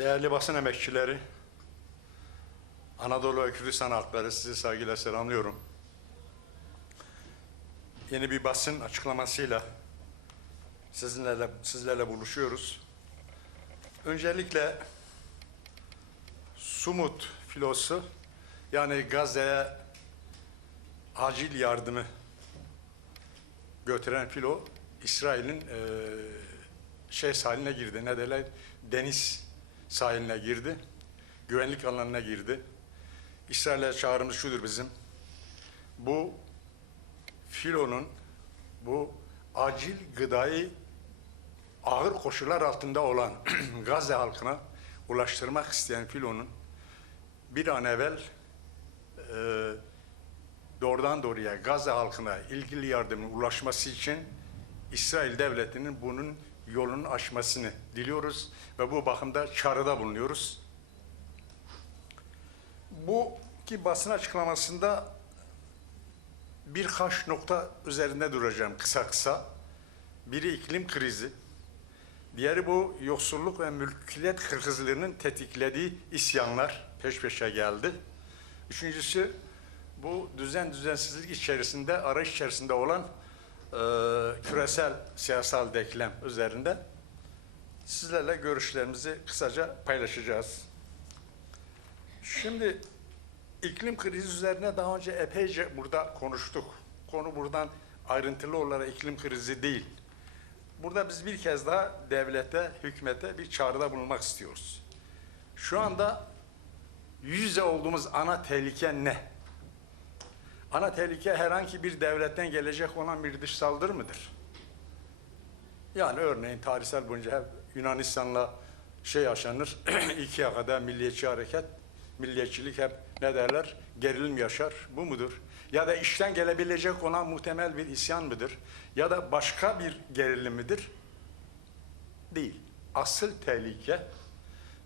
Değerli basın emekçileri, Anadolu ve Kürdistan halkları sizi saygıyla selamlıyorum. Yeni bir basın açıklamasıyla sizinle sizlerle buluşuyoruz. Öncelikle Sumut filosu yani Gazze'ye acil yardımı götüren filo İsrail'in eee şey sahiline girdi. Ne derler? Deniz sahiline girdi. Güvenlik alanına girdi. İsrail'e çağrımız şudur bizim. Bu filonun bu acil gıdayı ağır koşullar altında olan Gazze halkına ulaştırmak isteyen filonun bir an evvel e, doğrudan doğruya Gazze halkına ilgili yardımın ulaşması için İsrail devletinin bunun yolunu açmasını diliyoruz ve bu bakımda çağrıda bulunuyoruz. Bu ki basın açıklamasında birkaç nokta üzerinde duracağım kısa kısa. Biri iklim krizi, diğeri bu yoksulluk ve mülkiyet kırgızlığının tetiklediği isyanlar peş peşe geldi. Üçüncüsü bu düzen düzensizlik içerisinde, arayış içerisinde olan e, küresel siyasal denklem üzerinde sizlerle görüşlerimizi kısaca paylaşacağız. Şimdi iklim krizi üzerine daha önce epeyce burada konuştuk. Konu buradan ayrıntılı olarak iklim krizi değil. Burada biz bir kez daha devlete, hükümete bir çağrıda bulunmak istiyoruz. Şu anda yüzde olduğumuz ana tehlike ne? Ana tehlike herhangi bir devletten gelecek olan bir dış saldırı mıdır? Yani örneğin tarihsel boyunca hep Yunanistan'la şey yaşanır, iki yakada milliyetçi hareket, milliyetçilik hep ne derler, gerilim yaşar, bu mudur? Ya da işten gelebilecek olan muhtemel bir isyan mıdır? Ya da başka bir gerilim midir? Değil. Asıl tehlike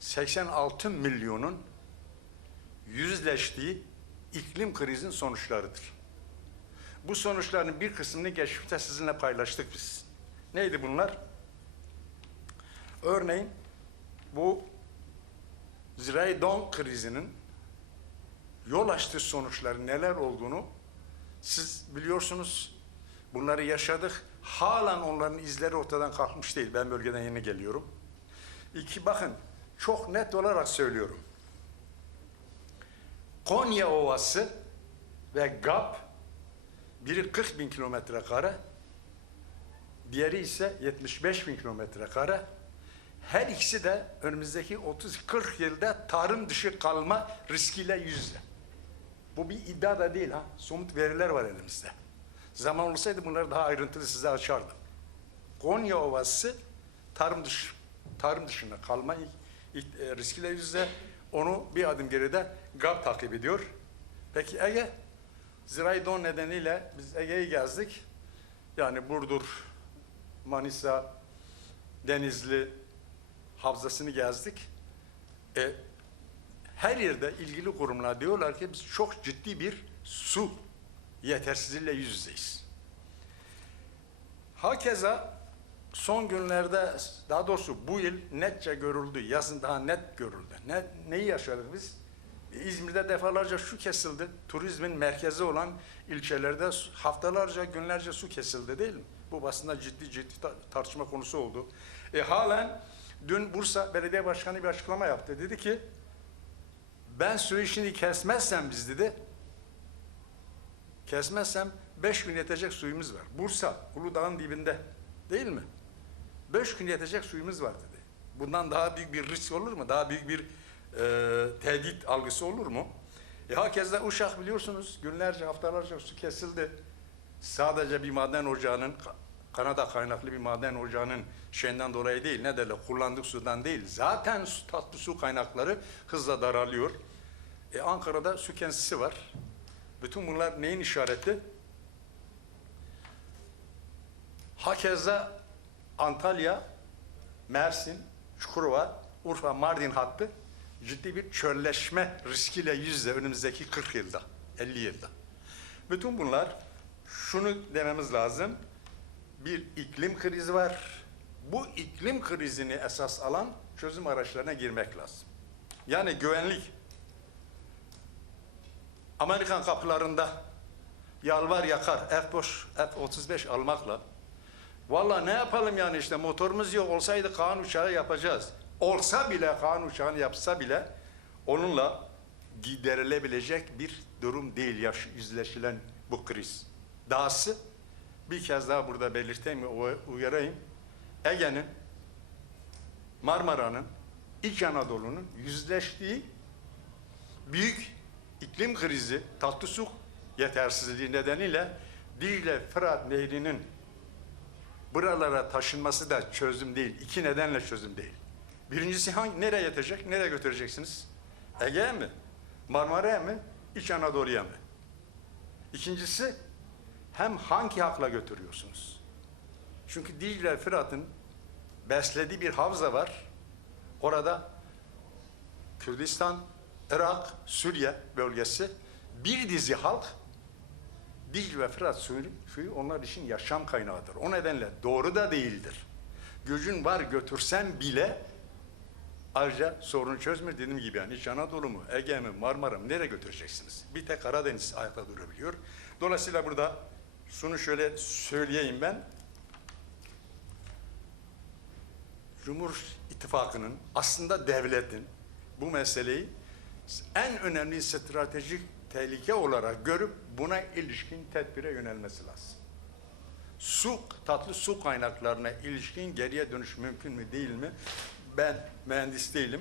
86 milyonun yüzleştiği iklim krizin sonuçlarıdır. Bu sonuçların bir kısmını geçmişte sizinle paylaştık biz. Neydi bunlar? Örneğin bu zirai don krizinin yol açtığı sonuçları neler olduğunu siz biliyorsunuz. Bunları yaşadık. Halen onların izleri ortadan kalkmış değil. Ben bölgeden yeni geliyorum. İki bakın çok net olarak söylüyorum. Konya Ovası ve GAP biri 40 bin kilometre kare, diğeri ise 75 bin kilometre kare. Her ikisi de önümüzdeki 30-40 yılda tarım dışı kalma riskiyle yüzde. Bu bir iddia da değil ha. Somut veriler var elimizde. Zaman olsaydı bunları daha ayrıntılı size açardım. Konya Ovası tarım dışı tarım dışında kalma e, riskiyle yüzde. Onu bir adım geride GAP takip ediyor. Peki Ege? Zirai don nedeniyle biz Ege'yi gezdik. Yani Burdur, Manisa, Denizli havzasını gezdik. E, her yerde ilgili kurumlar diyorlar ki biz çok ciddi bir su yetersizliğiyle yüz yüzeyiz. Hakeza son günlerde daha doğrusu bu yıl netçe görüldü. Yazın daha net görüldü. Ne, neyi yaşadık biz? İzmir'de defalarca su kesildi. Turizmin merkezi olan ilçelerde haftalarca, günlerce su kesildi değil mi? Bu basında ciddi ciddi tartışma konusu oldu. E, halen dün Bursa Belediye Başkanı bir açıklama yaptı. Dedi ki ben su işini kesmezsem biz dedi kesmezsem beş gün yetecek suyumuz var. Bursa, Uludağ'ın dibinde değil mi? Beş gün yetecek suyumuz var dedi. Bundan daha büyük bir risk olur mu? Daha büyük bir e, tehdit algısı olur mu? E, hakeza Uşak biliyorsunuz günlerce haftalarca su kesildi. Sadece bir maden ocağının Kanada kaynaklı bir maden ocağının şeyinden dolayı değil, ne derler, kullandık sudan değil. Zaten su, tatlı su kaynakları hızla daralıyor. E, Ankara'da su kesintisi var. Bütün bunlar neyin işareti? Hakeza Antalya, Mersin, Çukurova, Urfa, Mardin hattı ciddi bir çölleşme riskiyle yüzde önümüzdeki 40 yılda, 50 yılda. Bütün bunlar şunu dememiz lazım. Bir iklim krizi var. Bu iklim krizini esas alan çözüm araçlarına girmek lazım. Yani güvenlik. Amerikan kapılarında yalvar yakar, F-boş, F-35 almakla Vallahi ne yapalım yani işte motorumuz yok olsaydı Kaan uçağı yapacağız. Olsa bile Kaan uçağını yapsa bile onunla giderilebilecek bir durum değil yaş- yüzleşilen bu kriz. Dahası bir kez daha burada belirteyim ve uy- uyarayım. Ege'nin, Marmara'nın, İç Anadolu'nun yüzleştiği büyük iklim krizi, tatlı su yetersizliği nedeniyle Dicle Fırat Nehri'nin buralara taşınması da çözüm değil. İki nedenle çözüm değil. Birincisi hangi, nereye yetecek, nereye götüreceksiniz? Ege'ye mi? Marmara'ya mı? İç Anadolu'ya mı? İkincisi hem hangi hakla götürüyorsunuz? Çünkü Dicle Fırat'ın beslediği bir havza var. Orada Kürdistan, Irak, Suriye bölgesi bir dizi halk Dicle ve Fırat suyu onlar için yaşam kaynağıdır. O nedenle doğru da değildir. Gücün var götürsen bile ayrıca sorunu çözmür dediğim gibi yani İç Anadolu mu, Ege mi, Marmara mı nereye götüreceksiniz? Bir tek Karadeniz ayakta durabiliyor. Dolayısıyla burada şunu şöyle söyleyeyim ben. Cumhur İttifakı'nın aslında devletin bu meseleyi en önemli stratejik tehlike olarak görüp buna ilişkin tedbire yönelmesi lazım. Su, tatlı su kaynaklarına ilişkin geriye dönüş mümkün mü değil mi? Ben mühendis değilim,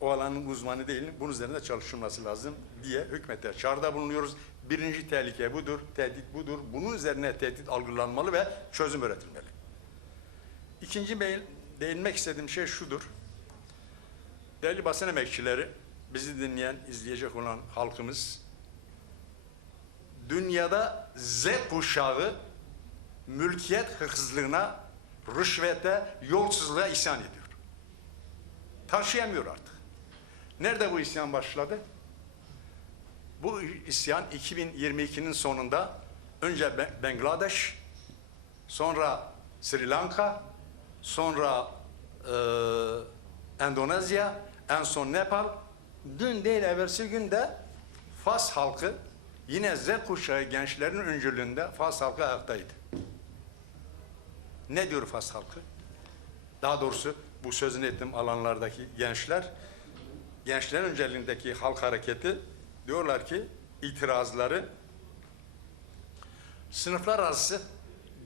o alanın uzmanı değilim. Bunun üzerinde çalışılması lazım diye hükümete çağrıda bulunuyoruz. Birinci tehlike budur, tehdit budur. Bunun üzerine tehdit algılanmalı ve çözüm üretilmeli. İkinci mail, değinmek istediğim şey şudur. Değerli basın emekçileri, bizi dinleyen, izleyecek olan halkımız, dünyada Z kuşağı mülkiyet hırsızlığına, rüşvete, yolsuzluğa isyan ediyor. Taşıyamıyor artık. Nerede bu isyan başladı? Bu isyan 2022'nin sonunda önce Bangladeş, sonra Sri Lanka, sonra e, Endonezya, en son Nepal, dün değil evvelsi günde Fas halkı yine Z kuşağı gençlerin öncülüğünde Fas halkı ayaktaydı. Ne diyor Fas halkı? Daha doğrusu bu sözünü ettiğim alanlardaki gençler, gençlerin önceliğindeki halk hareketi diyorlar ki itirazları sınıflar arası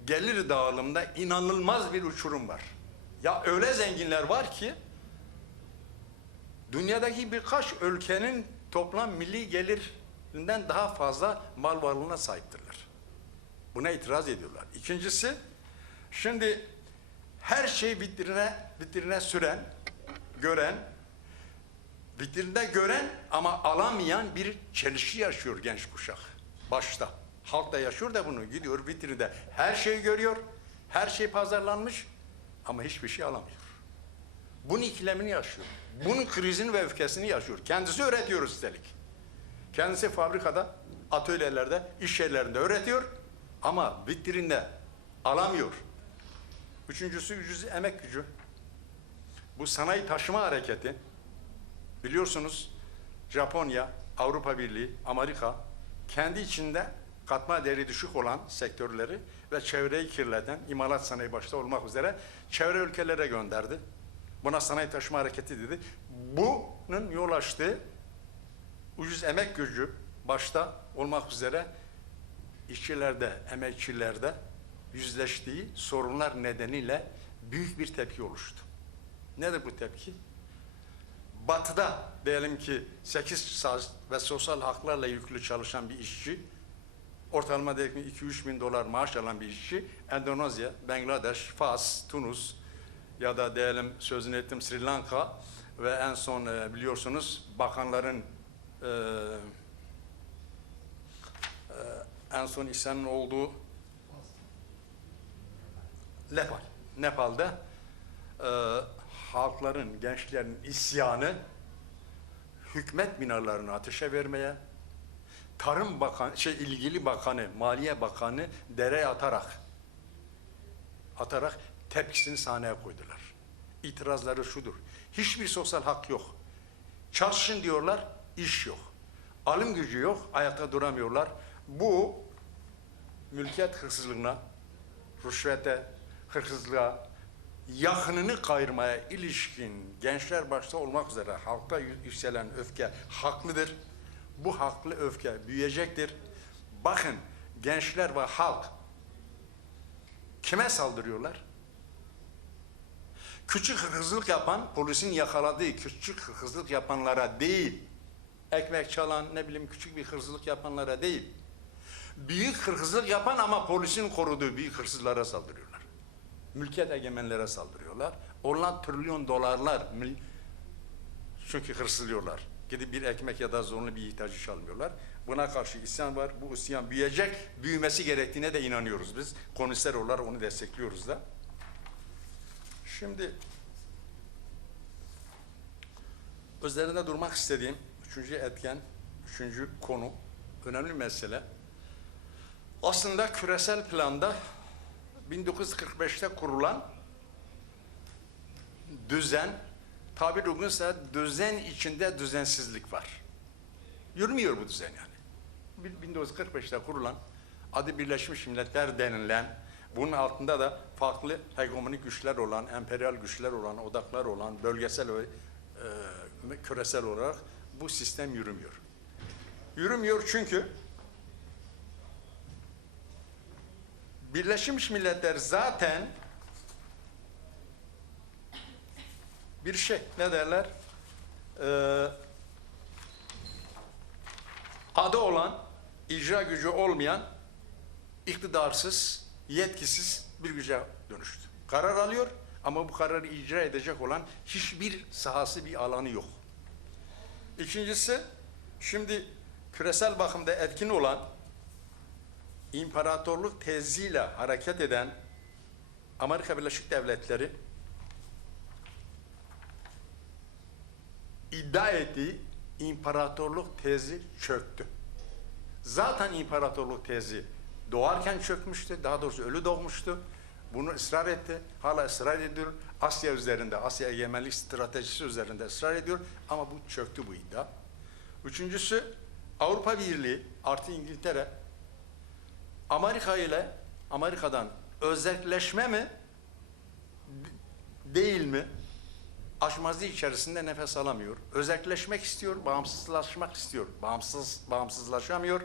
gelir dağılımında inanılmaz bir uçurum var. Ya öyle zenginler var ki dünyadaki birkaç ülkenin toplam milli gelirinden daha fazla mal varlığına sahiptirler. Buna itiraz ediyorlar. İkincisi, şimdi her şey vitrine, vitrine süren, gören, vitrinde gören ama alamayan bir çelişki yaşıyor genç kuşak. Başta. Halk da yaşıyor da bunu. Gidiyor vitrinde her şeyi görüyor, her şey pazarlanmış ama hiçbir şey alamıyor. Bunun ikilemini yaşıyor. Bunun krizini ve öfkesini yaşıyor. Kendisi öğretiyor üstelik. Kendisi fabrikada, atölyelerde, iş yerlerinde öğretiyor ama vitrinde alamıyor. Üçüncüsü ucuz emek gücü. Bu sanayi taşıma hareketi biliyorsunuz Japonya, Avrupa Birliği, Amerika kendi içinde katma değeri düşük olan sektörleri ve çevreyi kirleten imalat sanayi başta olmak üzere çevre ülkelere gönderdi. Buna sanayi taşıma hareketi dedi. Bunun yol açtığı ucuz emek gücü başta olmak üzere işçilerde, emekçilerde yüzleştiği sorunlar nedeniyle büyük bir tepki oluştu. Nedir bu tepki? Batı'da diyelim ki 8 saat ve sosyal haklarla yüklü çalışan bir işçi, ortalama diyelim 2-3 bin dolar maaş alan bir işçi, Endonezya, Bangladeş, Fas, Tunus ya da diyelim sözünü ettim Sri Lanka ve en son e, biliyorsunuz bakanların e, e, en son isyanın olduğu Nepal. Nepal'de e, halkların, gençlerin isyanı hükümet binalarını ateşe vermeye, Tarım Bakanı, şey ilgili bakanı, Maliye Bakanı dereye atarak atarak tepkisini sahneye koydular. İtirazları şudur. Hiçbir sosyal hak yok. Çalışın diyorlar, iş yok. Alım gücü yok, ayakta duramıyorlar. Bu mülkiyet hırsızlığına, rüşvete, hırsızlığa, yakınını kayırmaya ilişkin gençler başta olmak üzere halkta yü- yükselen öfke haklıdır. Bu haklı öfke büyüyecektir. Bakın gençler ve halk kime saldırıyorlar? Küçük hırsızlık yapan, polisin yakaladığı küçük hırsızlık yapanlara değil, ekmek çalan, ne bileyim küçük bir hırsızlık yapanlara değil, büyük hırsızlık yapan ama polisin koruduğu büyük hırsızlara saldırıyorlar. Mülkiyet egemenlere saldırıyorlar. Onlar trilyon dolarlar çünkü hırsızlıyorlar. Gidip bir ekmek ya da zorunlu bir ihtiyacı çalmıyorlar. Buna karşı isyan var. Bu isyan büyüyecek. Büyümesi gerektiğine de inanıyoruz biz. Komünistler olarak onu destekliyoruz da. Şimdi üzerinde durmak istediğim üçüncü etken, üçüncü konu, önemli mesele. Aslında küresel planda 1945'te kurulan düzen, tabir uygunsa düzen içinde düzensizlik var. Yürümüyor bu düzen yani. Bir- 1945'te kurulan adı Birleşmiş Milletler denilen bunun altında da farklı hegemonik güçler olan, emperyal güçler olan, odaklar olan, bölgesel ve e, küresel olarak bu sistem yürümüyor. Yürümüyor çünkü Birleşmiş Milletler zaten bir şey ne derler? Ee, adı olan, icra gücü olmayan, iktidarsız, yetkisiz bir güce dönüştü. Karar alıyor ama bu kararı icra edecek olan hiçbir sahası bir alanı yok. İkincisi, şimdi küresel bakımda etkin olan imparatorluk teziyle hareket eden Amerika Birleşik Devletleri iddia ettiği imparatorluk tezi çöktü. Zaten imparatorluk tezi doğarken çökmüştü, daha doğrusu ölü doğmuştu. Bunu ısrar etti, hala ısrar ediyor. Asya üzerinde, Asya egemenlik stratejisi üzerinde ısrar ediyor ama bu çöktü bu iddia. Üçüncüsü Avrupa Birliği artı İngiltere Amerika ile Amerika'dan özelleşme mi değil mi? Aşmazlığı içerisinde nefes alamıyor. Özelleşmek istiyor, bağımsızlaşmak istiyor. Bağımsız bağımsızlaşamıyor.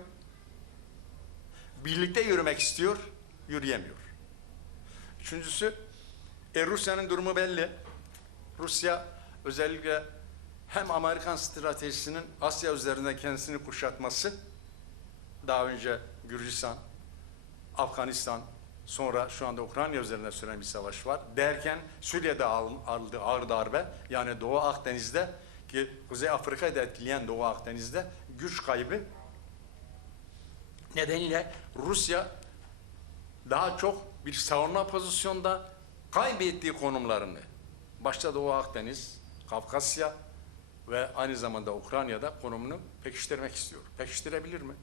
Birlikte yürümek istiyor, yürüyemiyor. Üçüncüsü, e, Rusya'nın durumu belli. Rusya özellikle hem Amerikan stratejisinin Asya üzerinde kendisini kuşatması, daha önce Gürcistan, Afganistan, sonra şu anda Ukrayna üzerinde süren bir savaş var. Derken Suriye'de al- aldığı ağır darbe, yani Doğu Akdeniz'de ki Kuzey Afrika'yı da etkileyen Doğu Akdeniz'de güç kaybı nedeniyle Rusya daha çok bir savunma pozisyonda kaybettiği konumlarını başta Doğu Akdeniz, Kafkasya ve aynı zamanda Ukrayna'da konumunu pekiştirmek istiyor. Pekiştirebilir mi?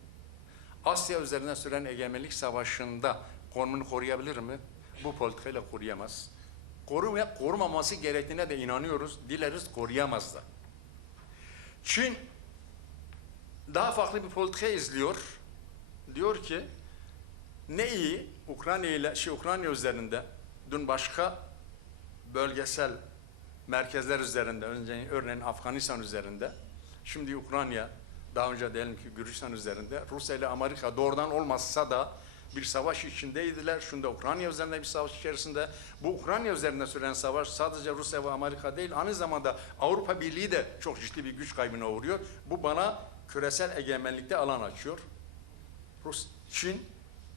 Asya üzerine süren egemenlik savaşında konumunu koruyabilir mi? Bu politikayla koruyamaz. Korumaya, korumaması gerektiğine de inanıyoruz. Dileriz koruyamaz da. Çin daha farklı bir politika izliyor. Diyor ki ne iyi Ukrayna ile şey Ukrayna üzerinde dün başka bölgesel merkezler üzerinde önce örneğin Afganistan üzerinde şimdi Ukrayna daha önce diyelim ki Gürcistan üzerinde Rusya ile Amerika doğrudan olmazsa da bir savaş içindeydiler. Şimdi Ukrayna üzerinde bir savaş içerisinde. Bu Ukrayna üzerinde süren savaş sadece Rusya ve Amerika değil aynı zamanda Avrupa Birliği de çok ciddi bir güç kaybına uğruyor. Bu bana küresel egemenlikte alan açıyor. Rus, Çin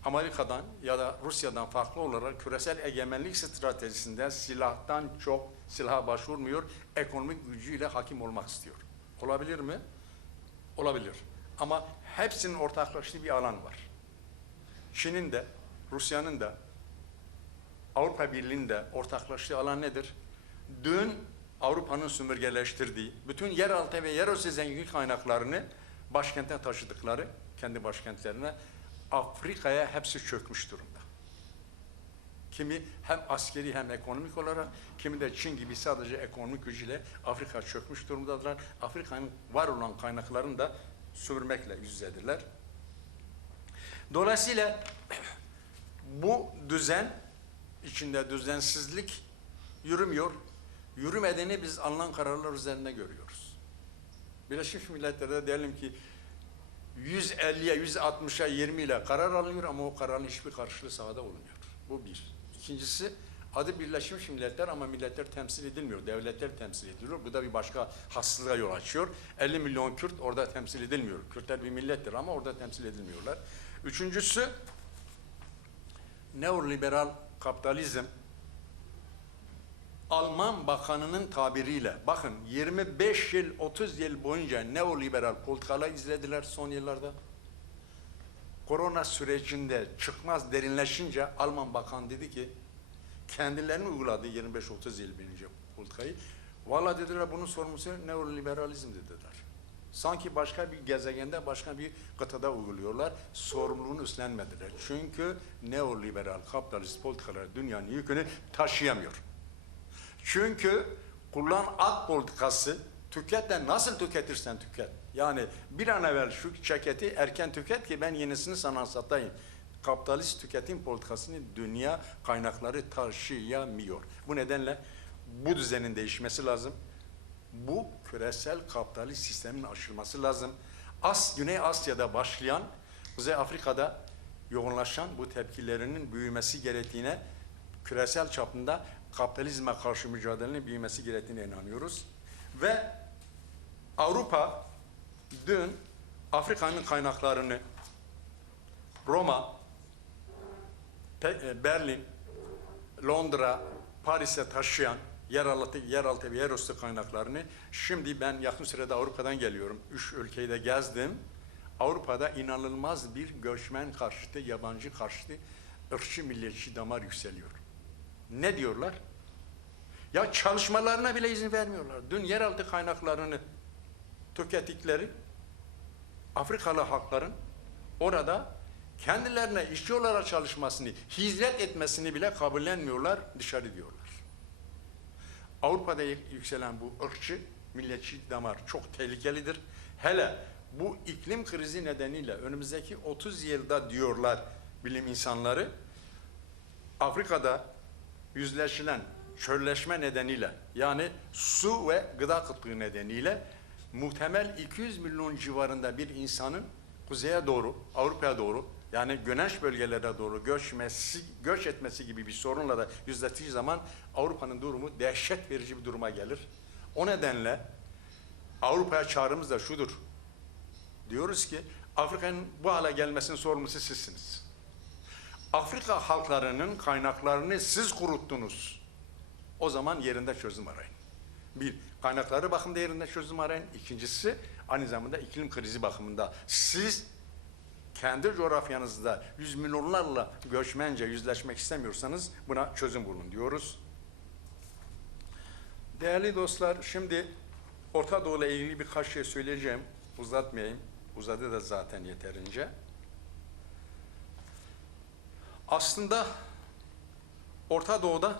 Amerika'dan ya da Rusya'dan farklı olarak küresel egemenlik stratejisinde silahtan çok silaha başvurmuyor, ekonomik gücüyle hakim olmak istiyor. Olabilir mi? Olabilir. Ama hepsinin ortaklaştığı bir alan var. Çin'in de, Rusya'nın da, Avrupa Birliği'nin de ortaklaştığı alan nedir? Dün Avrupa'nın sömürgeleştirdiği bütün yeraltı ve yerüstü zenginlik kaynaklarını başkente taşıdıkları, kendi başkentlerine Afrika'ya hepsi çökmüş durumda. Kimi hem askeri hem ekonomik olarak, kimi de Çin gibi sadece ekonomik gücüyle Afrika çökmüş durumdadılar. Afrika'nın var olan kaynaklarını da sömürmekle yüz yüzedirler. Dolayısıyla bu düzen içinde düzensizlik yürümüyor. Yürümediğini biz alınan kararlar üzerinde görüyoruz. Birleşmiş Milletler'de diyelim ki 150'ye, 160'a, 20 ile karar alınıyor ama o kararın hiçbir karşılığı sahada olmuyor. Bu bir. İkincisi adı Birleşmiş Milletler ama milletler temsil edilmiyor. Devletler temsil ediliyor. Bu da bir başka hastalığa yol açıyor. 50 milyon Kürt orada temsil edilmiyor. Kürtler bir millettir ama orada temsil edilmiyorlar. Üçüncüsü neoliberal kapitalizm Alman bakanının tabiriyle bakın 25 yıl 30 yıl boyunca neoliberal politikalar izlediler son yıllarda. Korona sürecinde çıkmaz derinleşince Alman bakan dedi ki kendilerini uyguladı 25-30 yıl boyunca politikayı. Valla dediler bunun sorumlusu neoliberalizm dediler. Sanki başka bir gezegende, başka bir kıtada uyguluyorlar. Sorumluluğunu üstlenmediler. Çünkü neoliberal kapitalist politikalar dünyanın yükünü taşıyamıyor. Çünkü kullan ak politikası tüket nasıl tüketirsen tüket. Yani bir an evvel şu ceketi erken tüket ki ben yenisini sana satayım. Kapitalist tüketim politikasını dünya kaynakları taşıyamıyor. Bu nedenle bu düzenin değişmesi lazım. Bu küresel kapitalist sistemin aşılması lazım. As, Güney Asya'da başlayan, Kuzey Afrika'da yoğunlaşan bu tepkilerinin büyümesi gerektiğine küresel çapında kapitalizme karşı mücadelenin büyümesi gerektiğine inanıyoruz. Ve Avrupa dün Afrika'nın kaynaklarını Roma, e, Berlin, Londra, Paris'e taşıyan yeraltı, yeraltı ve yerüstü kaynaklarını şimdi ben yakın sürede Avrupa'dan geliyorum. Üç ülkeyi de gezdim. Avrupa'da inanılmaz bir göçmen karşıtı, yabancı karşıtı, ırkçı milliyetçi damar yükseliyor. Ne diyorlar? Ya çalışmalarına bile izin vermiyorlar. Dün yeraltı kaynaklarını tükettikleri Afrikalı halkların orada kendilerine işçi olarak çalışmasını, hizmet etmesini bile kabullenmiyorlar, dışarı diyorlar. Avrupa'da yükselen bu ırkçı, milliyetçi damar çok tehlikelidir. Hele bu iklim krizi nedeniyle önümüzdeki 30 yılda diyorlar bilim insanları, Afrika'da yüzleşilen çölleşme nedeniyle yani su ve gıda kıtlığı nedeniyle muhtemel 200 milyon civarında bir insanın kuzeye doğru, Avrupa'ya doğru yani güneş bölgelere doğru göçmesi, göç etmesi gibi bir sorunla da yüzleştiği zaman Avrupa'nın durumu dehşet verici bir duruma gelir. O nedenle Avrupa'ya çağrımız da şudur. Diyoruz ki Afrika'nın bu hale gelmesinin sorumlusu sizsiniz. Afrika halklarının kaynaklarını siz kuruttunuz. O zaman yerinde çözüm arayın. Bir, kaynakları bakımında yerinde çözüm arayın. İkincisi, aynı zamanda iklim krizi bakımında siz kendi coğrafyanızda yüz milyonlarla göçmence yüzleşmek istemiyorsanız buna çözüm bulun diyoruz. Değerli dostlar, şimdi Orta Doğu ile ilgili birkaç şey söyleyeceğim. Uzatmayayım. Uzadı da zaten yeterince. Aslında Orta Doğu'da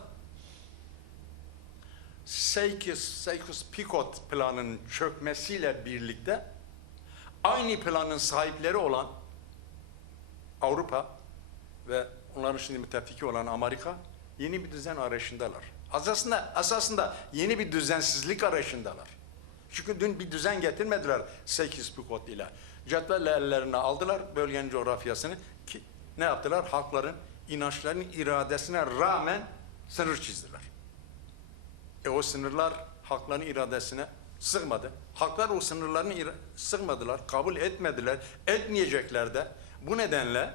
Sykes-Picot planının çökmesiyle birlikte aynı planın sahipleri olan Avrupa ve onların şimdi müttefiki olan Amerika yeni bir düzen arayışındalar. Aslında, esasında yeni bir düzensizlik arayışındalar. Çünkü dün bir düzen getirmediler Sykes-Picot ile. Cetvelle ellerine aldılar bölgenin coğrafyasını ki ne yaptılar? Halkların inançlarının iradesine rağmen sınır çizdiler. E o sınırlar halkların iradesine sığmadı. Halklar o sınırlarını sığmadılar, kabul etmediler, etmeyecekler de. Bu nedenle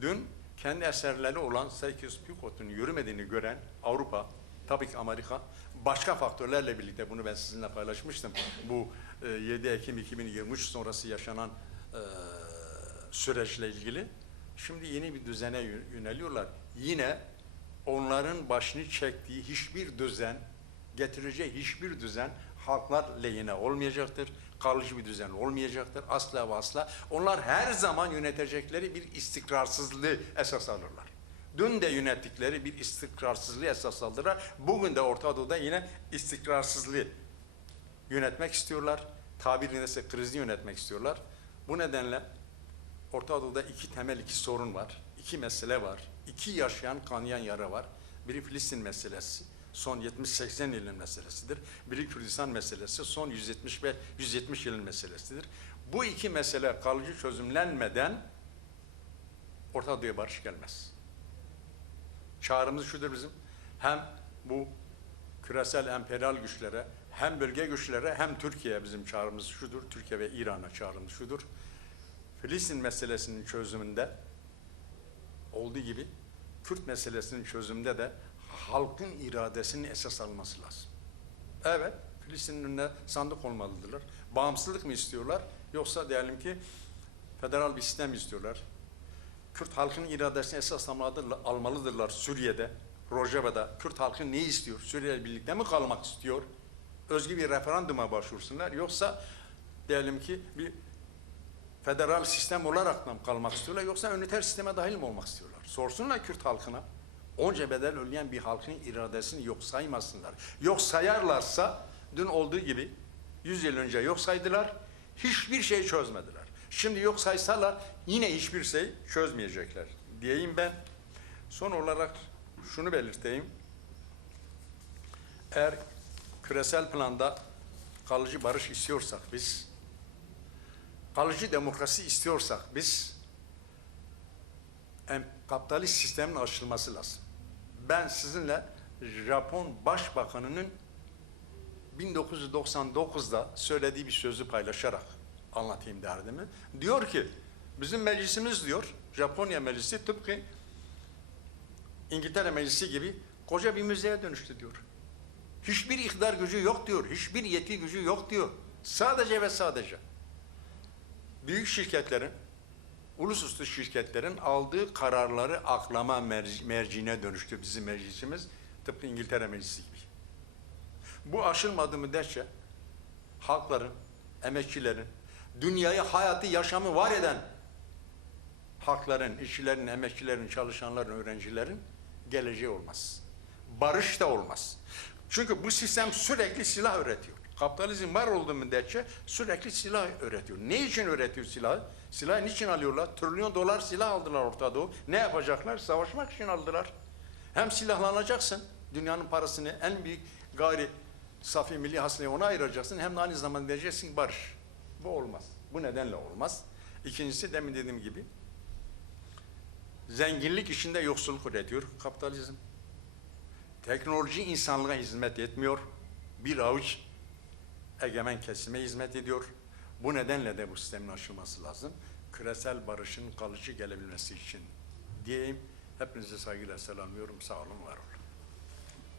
dün kendi eserleri olan Sykes-Picot'un yürümediğini gören Avrupa, tabii ki Amerika, başka faktörlerle birlikte bunu ben sizinle paylaşmıştım. Bu e, 7 Ekim 2023 sonrası yaşanan e, süreçle ilgili. Şimdi yeni bir düzene yö- yöneliyorlar. Yine onların başını çektiği hiçbir düzen, getireceği hiçbir düzen halklar lehine olmayacaktır. Kalıcı bir düzen olmayacaktır. Asla ve asla. Onlar her zaman yönetecekleri bir istikrarsızlığı esas alırlar. Dün de yönettikleri bir istikrarsızlığı esas aldılar. Bugün de Orta Doğu'da yine istikrarsızlığı yönetmek istiyorlar. Tabirinde ise krizi yönetmek istiyorlar. Bu nedenle Orta Doğu'da iki temel iki sorun var. iki mesele var. iki yaşayan kanayan yara var. Biri Filistin meselesi. Son 70-80 yılın meselesidir. Biri Kürdistan meselesi. Son 170 ve 170 yılın meselesidir. Bu iki mesele kalıcı çözümlenmeden Orta Doğu'ya barış gelmez. Çağrımız şudur bizim. Hem bu küresel emperyal güçlere, hem bölge güçlere, hem Türkiye'ye bizim çağrımız şudur. Türkiye ve İran'a çağrımız şudur. Filistin meselesinin çözümünde olduğu gibi Kürt meselesinin çözümünde de halkın iradesinin esas alması lazım. Evet, Filistin'in önüne sandık olmalıdırlar. Bağımsızlık mı istiyorlar yoksa diyelim ki federal bir sistem istiyorlar? Kürt halkının iradesini esas almalıdırlar Suriye'de, Rojava'da. Kürt halkı ne istiyor? Suriye birlikte mi kalmak istiyor? Özgü bir referanduma başvursunlar. Yoksa diyelim ki bir federal sistem olarak mı kalmak istiyorlar yoksa üniter sisteme dahil mi olmak istiyorlar? Sorsunlar Kürt halkına. Onca bedel öleyen bir halkın iradesini yok saymasınlar. Yok sayarlarsa dün olduğu gibi 100 yıl önce yok saydılar, hiçbir şey çözmediler. Şimdi yok saysalar yine hiçbir şey çözmeyecekler diyeyim ben. Son olarak şunu belirteyim. Eğer küresel planda kalıcı barış istiyorsak biz, kalıcı demokrasi istiyorsak biz, kapitalist sistemin aşılması lazım. Ben sizinle Japon Başbakanı'nın 1999'da söylediği bir sözü paylaşarak anlatayım derdimi. Diyor ki, bizim meclisimiz diyor, Japonya meclisi tıpkı İngiltere meclisi gibi koca bir müzeye dönüştü diyor. Hiçbir iktidar gücü yok diyor, hiçbir yetki gücü yok diyor. Sadece ve sadece büyük şirketlerin, ulusüstü şirketlerin aldığı kararları aklama merci, merciğine dönüştü bizim meclisimiz. Tıpkı İngiltere meclisi gibi. Bu aşılmadığı müddetçe halkların, emekçilerin, dünyayı, hayatı, yaşamı var eden halkların, işçilerin, emekçilerin, çalışanların, öğrencilerin geleceği olmaz. Barış da olmaz. Çünkü bu sistem sürekli silah üretiyor. Kapitalizm var olduğu müddetçe sürekli silah üretiyor. Ne için üretiyor silahı? Silahı niçin alıyorlar? Trilyon dolar silah aldılar Orta Doğu. Ne yapacaklar? Savaşmak için aldılar. Hem silahlanacaksın, dünyanın parasını en büyük gayri safi milli hasılayı ona ayıracaksın. Hem de aynı zamanda vereceksin barış. Bu olmaz. Bu nedenle olmaz. İkincisi demin dediğim gibi zenginlik içinde yoksulluk üretiyor kapitalizm. Teknoloji insanlığa hizmet etmiyor. Bir avuç egemen kesime hizmet ediyor. Bu nedenle de bu sistemin aşılması lazım. Küresel barışın kalıcı gelebilmesi için diyeyim. Hepinize saygıyla selamlıyorum. Sağ olun, var olun.